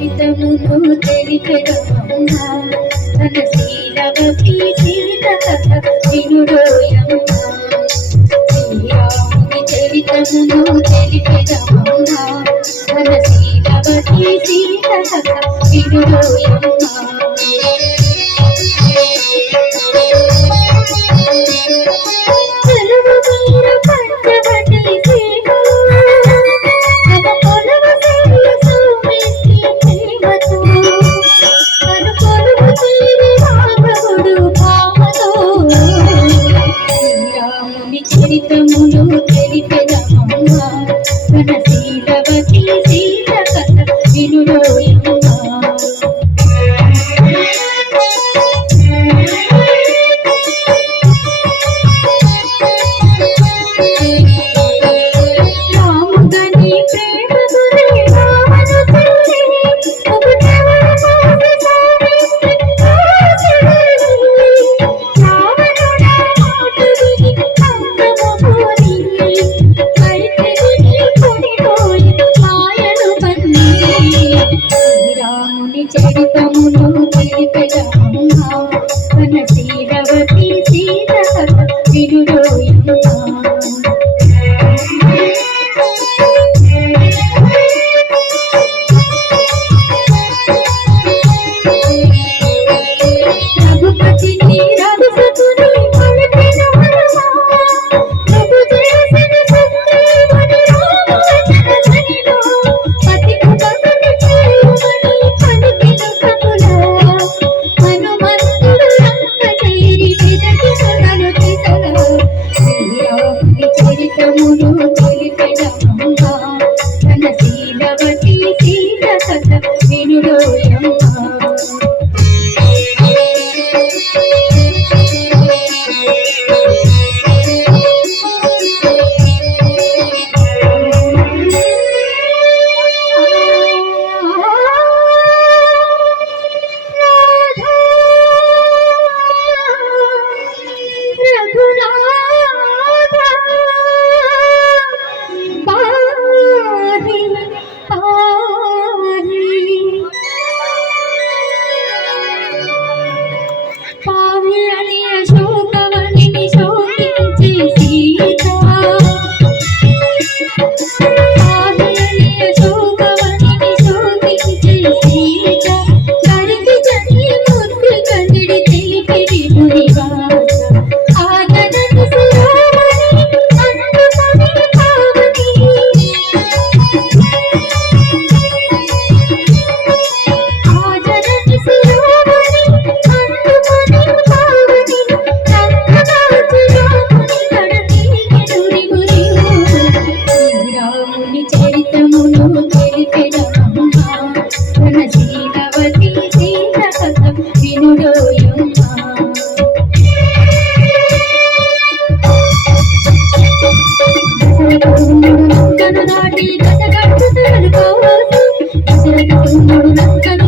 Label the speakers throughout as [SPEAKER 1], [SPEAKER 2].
[SPEAKER 1] చరితను చరితరమ్మ తన శీలవతి సీత కథ వినుడోయమ్మ శ్రీరాముని చరితను చరితరమ్మ తన శీలవతి సీత కథ వినుడోయమ్మ తన శీలవతి అసలు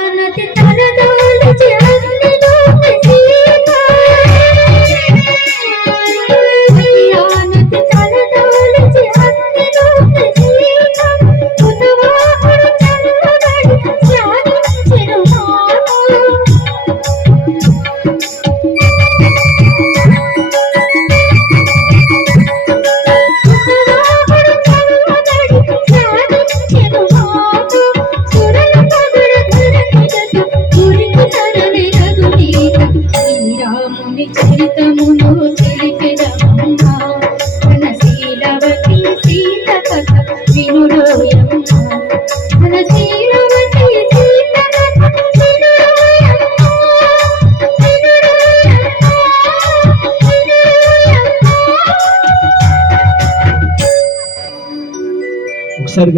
[SPEAKER 2] ఒకసారి